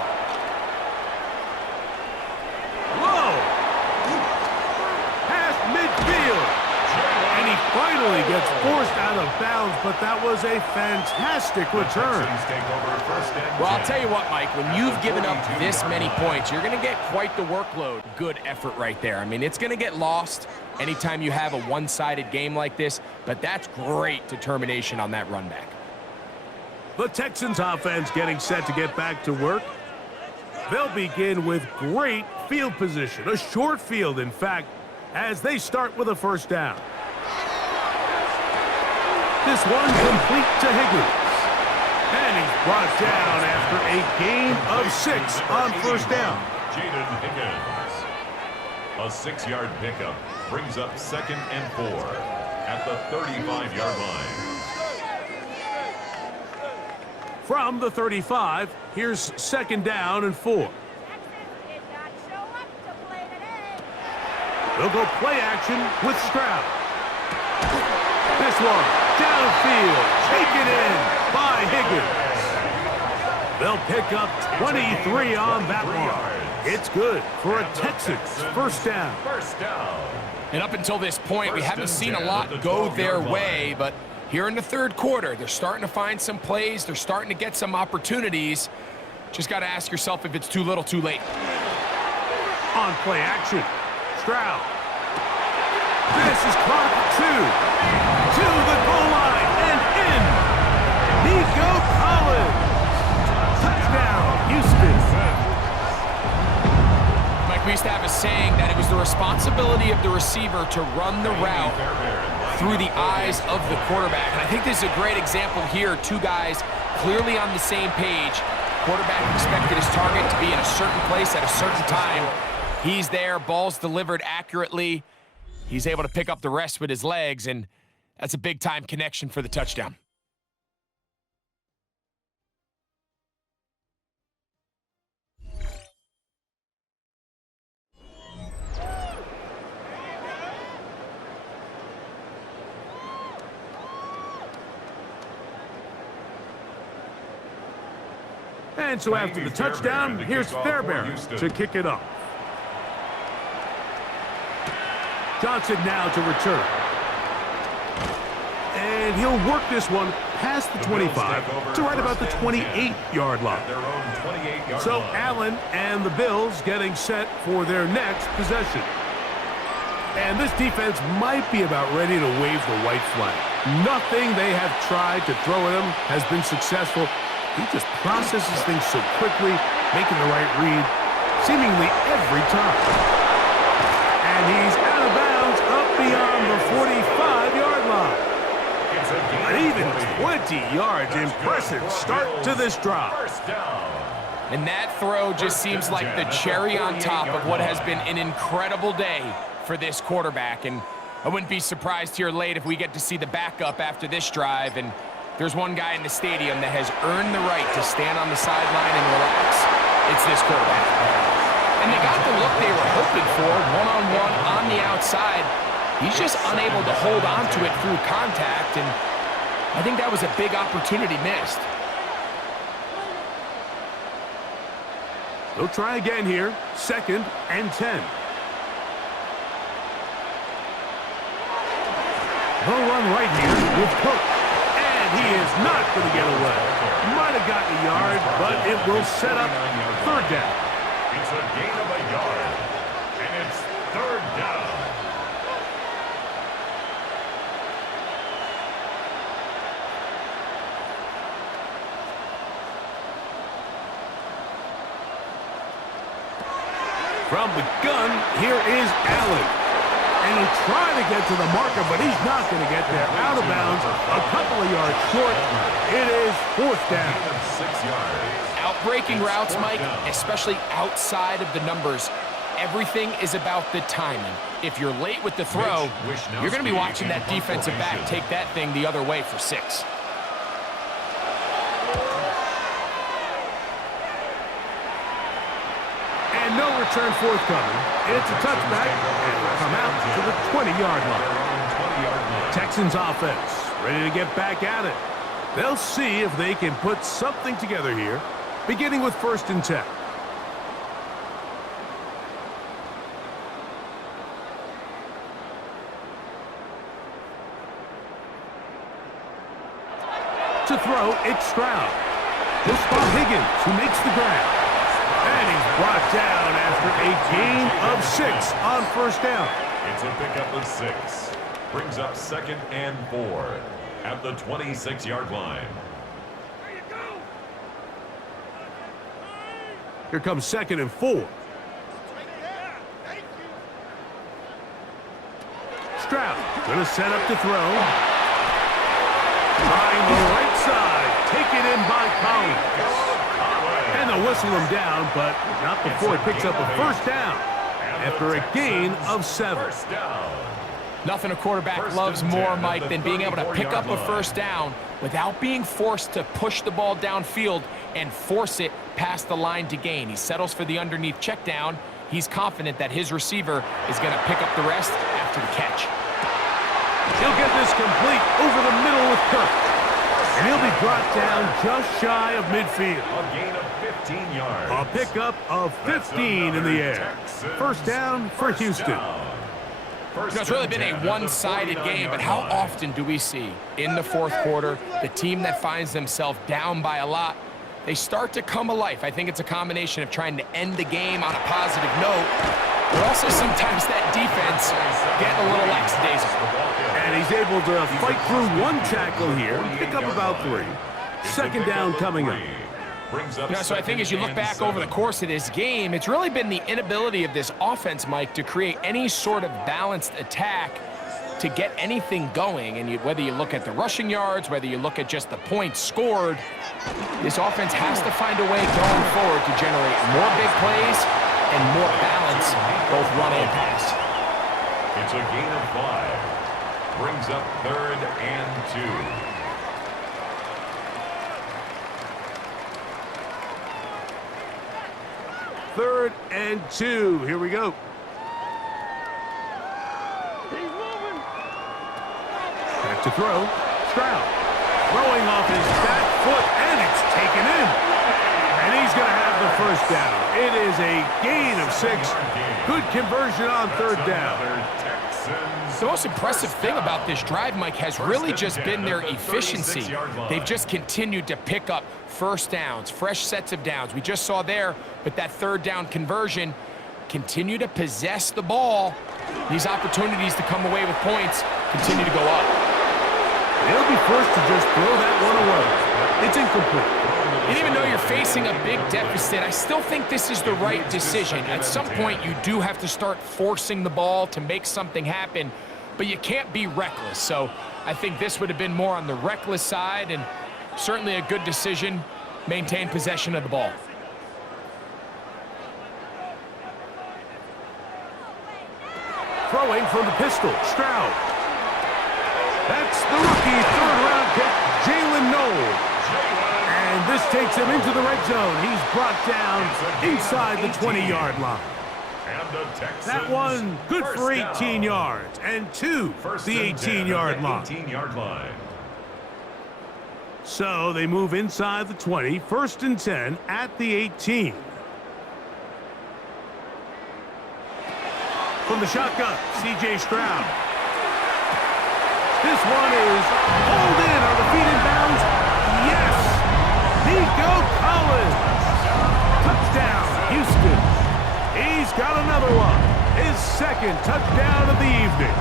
Past midfield. And he finally gets forced out of bounds, but that was a fantastic return. Well, I'll tell you what, Mike, when you've given up this many points, you're going to get quite the workload. Good effort right there. I mean, it's going to get lost anytime you have a one-sided game like this, but that's great determination on that run back. The Texans offense getting set to get back to work. They'll begin with great field position, a short field, in fact, as they start with a first down. This one complete to Higgins. And he's brought down after a gain of 6 on first down. Jaden Higgins. A 6-yard pickup brings up 2nd and 4 at the 35-yard line. From the 35, here's 2nd down and 4. They'll go play action with Stroud. This one, downfield, taken in by Higgins. They'll pick up 23 on that one. It's good for a Texans first down. And up until this point, we haven't seen a lot go their way, but here in the third quarter, they're starting to find some plays. They're starting to get some opportunities. Just got to ask yourself if it's too little, too late. On play action, Stroud. This is caught 2 to the goal line and in. Nico Collins. Touchdown, Houston. Mike, we used to have a saying that it was the responsibility of the receiver to run the route through the eyes of the quarterback. And I think this is a great example here. Two guys clearly on the same page. Quarterback expected his target to be in a certain place at a certain time. He's there, ball's delivered accurately. He's able to pick up the rest with his legs, and that's a big-time connection for the touchdown. And so after the touchdown, here's Fairbairn to kick it off. Johnson now to return. And he'll work this one past the 25 to right about the 28-yard line. So Allen and the Bills getting set for their next possession. And this defense might be about ready to wave the white flag. Nothing they have tried to throw at him has been successful. He just processes things so quickly, making the right read seemingly every time. And he's out of bounds up beyond the 45-yard line. But even 20 yards, impressive start to this drive. And that throw just seems like the cherry on top of what has been an incredible day for this quarterback. And I wouldn't be surprised here late if we get to see the backup after this drive. And there's one guy in the stadium that has earned the right to stand on the sideline and relax. It's this quarterback. And they got the look they were hoping for, one-on-one on the outside. He's just unable to hold on to it through contact, and I think that was a big opportunity missed. They'll try again here, 2nd and 10. They'll run right here with Cook. He is not going to get away. Might have gotten a yard, but it will set up 3rd down. It's a gain of a yard. And it's third down. From the gun, here is Allen. And he'll try to get to the marker, but he's not going to get there. Out of bounds, a couple of yards short. It is fourth down. 6 yards. Outbreaking routes, Mike, especially outside of the numbers, everything is about the timing. If you're late with the throw, you're going to be watching that defensive back take that thing the other way for 6. And no return forthcoming. It's a touchback, and will come out to the 20-yard line. Texans offense ready to get back at it. They'll see if they can put something together here, beginning with 1st and 10. To throw, it's Stroud. He'll spot Higgins, who makes the grab. And he's brought down after a gain of 6 on 1st down. It's a pickup of 6. Brings up 2nd and 4 at the 26-yard line. Here comes 2nd and 4. Stroud going to set up to throw. Trying the right side. Taken in by Collins. And they'll whistle him down, but not before he picks up a 1st down after a gain of 7. Nothing a quarterback loves more, Mike, than being able to pick up a 1st down without being forced to push the ball downfield and force it past the line to gain. He settles for the underneath check down. He's confident that his receiver is going to pick up the rest after the catch. He'll get this complete over the middle with Kirk. And he'll be brought down just shy of midfield. A gain of 15 yards. A pickup of 15 in the air. 1st down for Houston. It's really been a one-sided game, but how often do we see in the 4th quarter the team that finds themselves down by a lot, they start to come alive? I think it's a combination of trying to end the game on a positive note, but also sometimes that defense getting a little lackadaisical. And he's able to fight through one tackle here and pick up about 3. 2nd down coming up. So I think as you look back over the course of this game, it's really been the inability of this offense, Mike, to create any sort of balanced attack to get anything going. And whether you look at the rushing yards, whether you look at just the points scored, this offense has to find a way going forward to generate more big plays and more balance, both run and pass. It's a gain of 5. Brings up 3rd and 2. 3rd and 2. Here we go. Back to throw. Stroud throwing off his back foot, and it's taken in. And he's going to have the 1st down. It is a gain of 6. Good conversion on 3rd down. The most impressive thing about this drive, Mike, has really just been their efficiency. They've just continued to pick up 1st downs, fresh sets of downs. We just saw there with that 3rd down conversion, continue to possess the ball. These opportunities to come away with points continue to go up. They'll be forced to just throw that one away. It's incomplete. And even though you're facing a big deficit, I still think this is the right decision. At some point, you do have to start forcing the ball to make something happen, but you can't be reckless. So I think this would have been more on the reckless side, and certainly a good decision. Maintain possession of the ball. Throwing from the pistol, Stroud. That's the rookie 3rd-round pick, Jalen Noel. And this takes him into the red zone. He's brought down inside the 20-yard line. That one good for 18 yards, and 2 the 18-yard line. So they move inside the 20, 1st and 10 at the 18. From the shotgun, C.J. Stroud. This one is pulled in. Are the feet in bounds? Yes! Nico Collins! Touchdown, Houston. got another one. His second touchdown of the evening.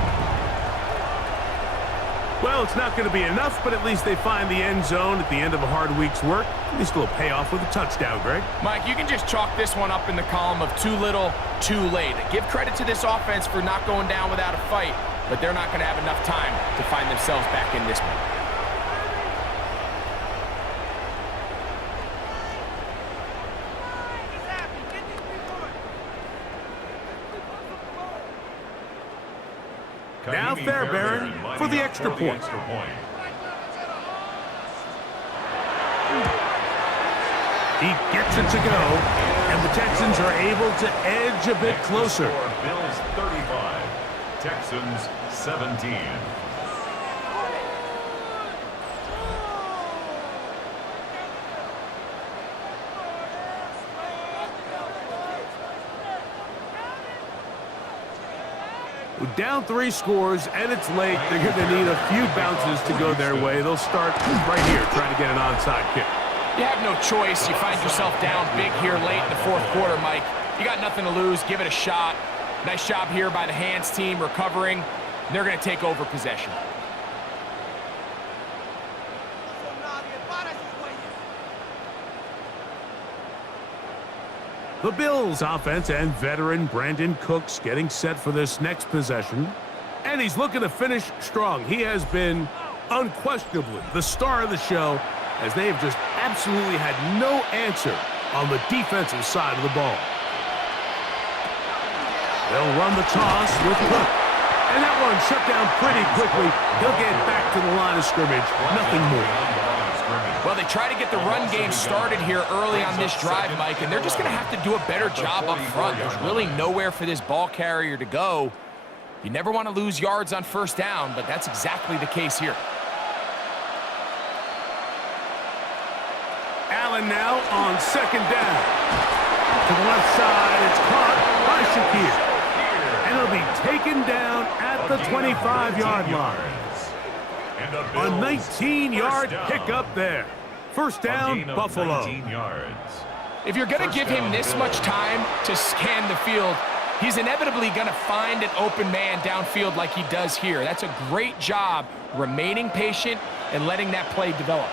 Well, it's not going to be enough, but at least they find the end zone at the end of a hard week's work. At least a little payoff with a touchdown, Greg. Mike, you can just chalk this one up in the column of too little, too late. Give credit to this offense for not going down without a fight, but they're not going to have enough time to find themselves back in this one. Now Fairbairn for the extra point. He gets it to go, and the Texans are able to edge a bit closer. Bills 35, Texans 17. Down 3 scores, and it's late. They're going to need a few bounces to go their way. They'll start right here, trying to get an onside kick. You have no choice. You find yourself down big here late in the fourth quarter, Mike. You got nothing to lose. Give it a shot. Nice job here by the hands team recovering. They're going to take over possession. The Bills offense and veteran Brandon Cooks getting set for this next possession. And he's looking to finish strong. He has been unquestionably the star of the show, as they have just absolutely had no answer on the defensive side of the ball. They'll run the toss with Cook. And that one shut down pretty quickly. He'll get back to the line of scrimmage. Nothing more. Well, they try to get the run game started here early on this drive, Mike, and they're just going to have to do a better job up front. There's really nowhere for this ball carrier to go. You never want to lose yards on first down, but that's exactly the case here. Allen now on second down. To the left side, it's caught by Shakir. And he'll be taken down at the 25-yard line. A 19-yard pickup there. First down, Buffalo. If you're going to give him this much time to scan the field, he's inevitably going to find an open man downfield like he does here. That's a great job remaining patient and letting that play develop.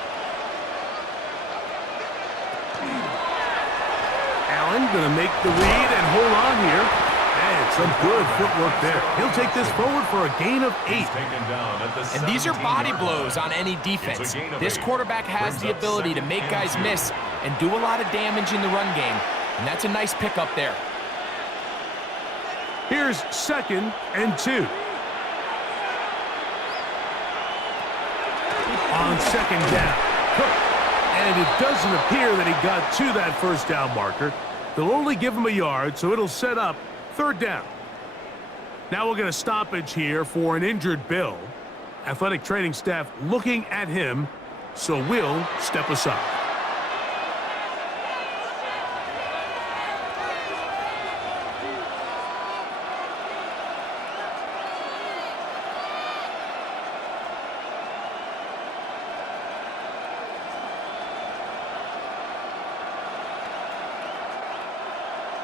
Allen going to make the read and hold on here. And some good footwork there. He'll take this forward for a gain of 8. And these are body blows on any defense. This quarterback has the ability to make guys miss and do a lot of damage in the run game. And that's a nice pickup there. Here's 2nd and 2. On second down, Cook. And it doesn't appear that he got to that first down marker. They'll only give him a yard, so it'll set up 3rd down. Now we'll get a stoppage here for an injured Bill. Athletic training staff looking at him, so we'll step aside.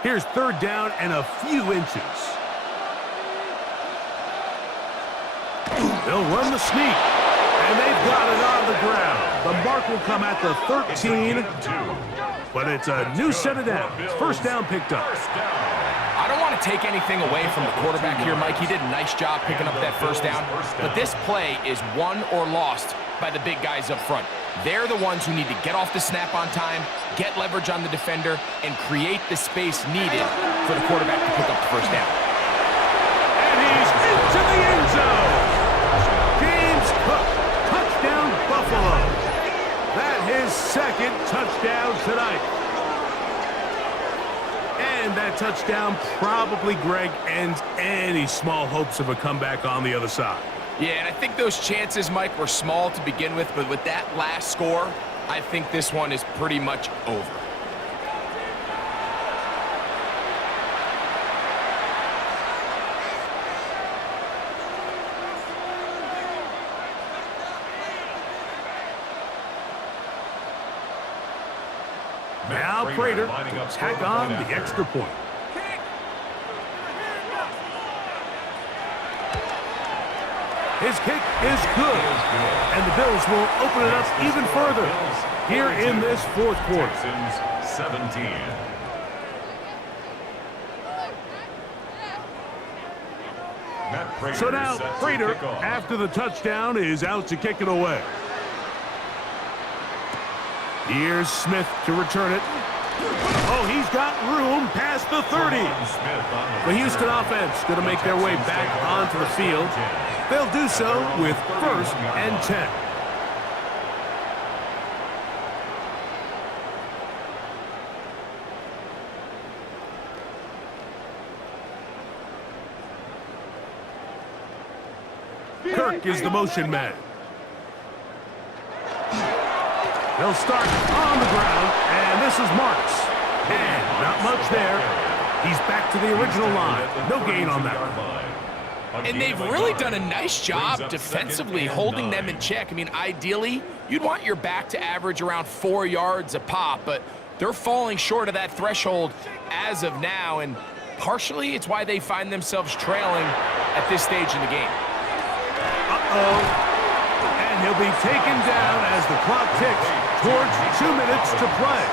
Here's 3rd down and a few inches. They'll run the sneak, and they've got it on the ground. The mark will come at the 13, but it's a new set of downs. First down picked up. I don't want to take anything away from the quarterback here, Mike. He did a nice job picking up that first down, but this play is won or lost by the big guys up front. They're the ones who need to get off the snap on time, get leverage on the defender, and create the space needed for the quarterback to pick up the first down. And he's into the end zone. James Cook, touchdown Buffalo. That his 2nd touchdown tonight. And that touchdown probably, Greg, ends any small hopes of a comeback on the other side. Yeah, and I think those chances, Mike, were small to begin with, but with that last score, I think this one is pretty much over. Now Prater to tack on the extra point. His kick is good. And the Bills will open it up even further here in this fourth quarter. Texans 17. So now, Prater, after the touchdown, is out to kick it away. Here's Smith to return it. Oh, he's got room past the 30. The Houston offense going to make their way back onto the field. They'll do so with 1st and 10. Kirk is the motion man. They'll start on the ground, and this is Marks. And not much there. He's back to the original line. No gain on that one. And they've really done a nice job defensively holding them in check. I mean, ideally, you'd want your back to average around 4 yards a pop, but they're falling short of that threshold as of now, and partially it's why they find themselves trailing at this stage in the game. And he'll be taken down as the clock ticks towards 2 minutes to play.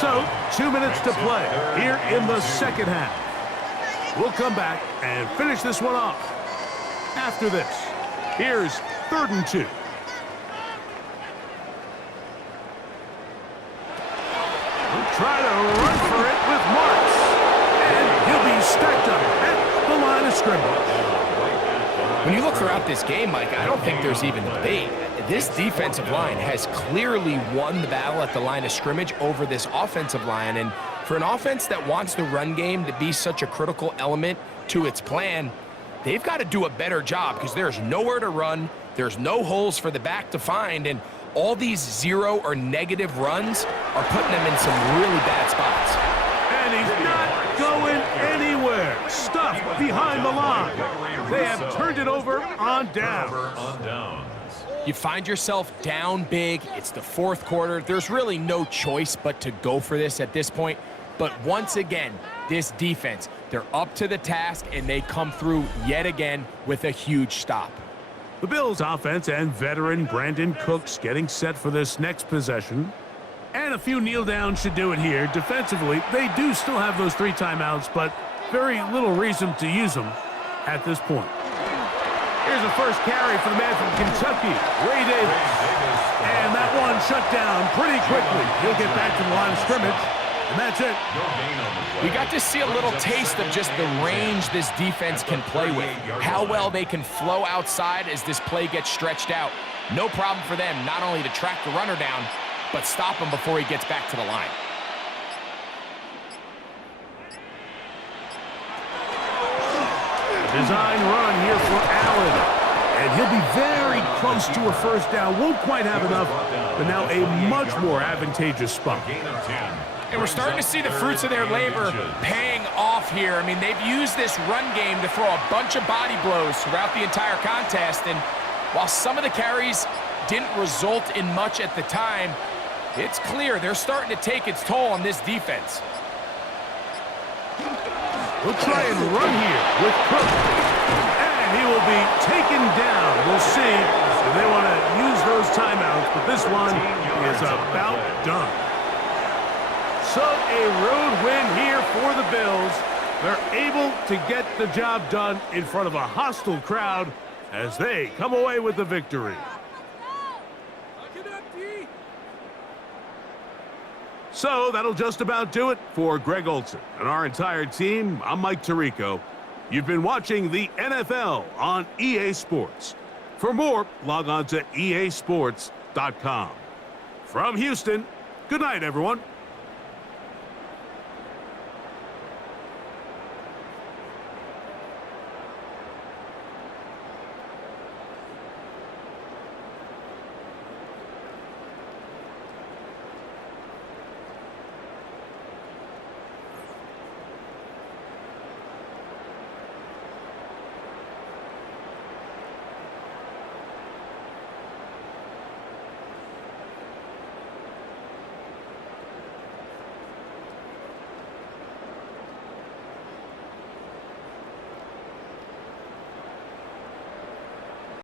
So, 2 minutes to play here in the second half. We'll come back and finish this one off. After this, here's 3rd and 2. We'll try to run for it with Marks. And he'll be stacked up at the line of scrimmage. When you look throughout this game, Mike, I don't think there's even debate. This defensive line has clearly won the battle at the line of scrimmage over this offensive line. And for an offense that wants the run game to be such a critical element to its plan, they've got to do a better job because there's nowhere to run, there's no holes for the back to find, and all these 0 or negative runs are putting them in some really bad spots. And he's not going anywhere. Stuffed behind the line. They have turned it over on downs. You find yourself down big. It's the 4th quarter. There's really no choice but to go for this at this point. But once again, this defense, they're up to the task, and they come through yet again with a huge stop. The Bills offense and veteran Brandon Cooks getting set for this next possession. And a few kneel downs should do it here. Defensively, they do still have those 3 timeouts, but very little reason to use them at this point. Here's the first carry for the man from Kentucky, Ray Davis. And that one shut down pretty quickly. He'll get back to the line of scrimmage, and that's it. We got to see a little taste of just the range this defense can play with, how well they can flow outside as this play gets stretched out. No problem for them not only to track the runner down, but stop him before he gets back to the line. Design run here for Allen. And he'll be very close to a first down. Won't quite have enough, but now a much more advantageous spot. And we're starting to see the fruits of their labor paying off here. I mean, they've used this run game to throw a bunch of body blows throughout the entire contest. And while some of the carries didn't result in much at the time, it's clear they're starting to take its toll on this defense. We'll try and run here with Cook. And he will be taken down. We'll see if they want to use those timeouts, but this one is about done. So a road win here for the Bills. They're able to get the job done in front of a hostile crowd as they come away with the victory. So that'll just about do it for Greg Olsen and our entire team. I'm Mike Tirico. You've been watching the NFL on EA Sports. For more, log on to easports.com. From Houston, good night, everyone.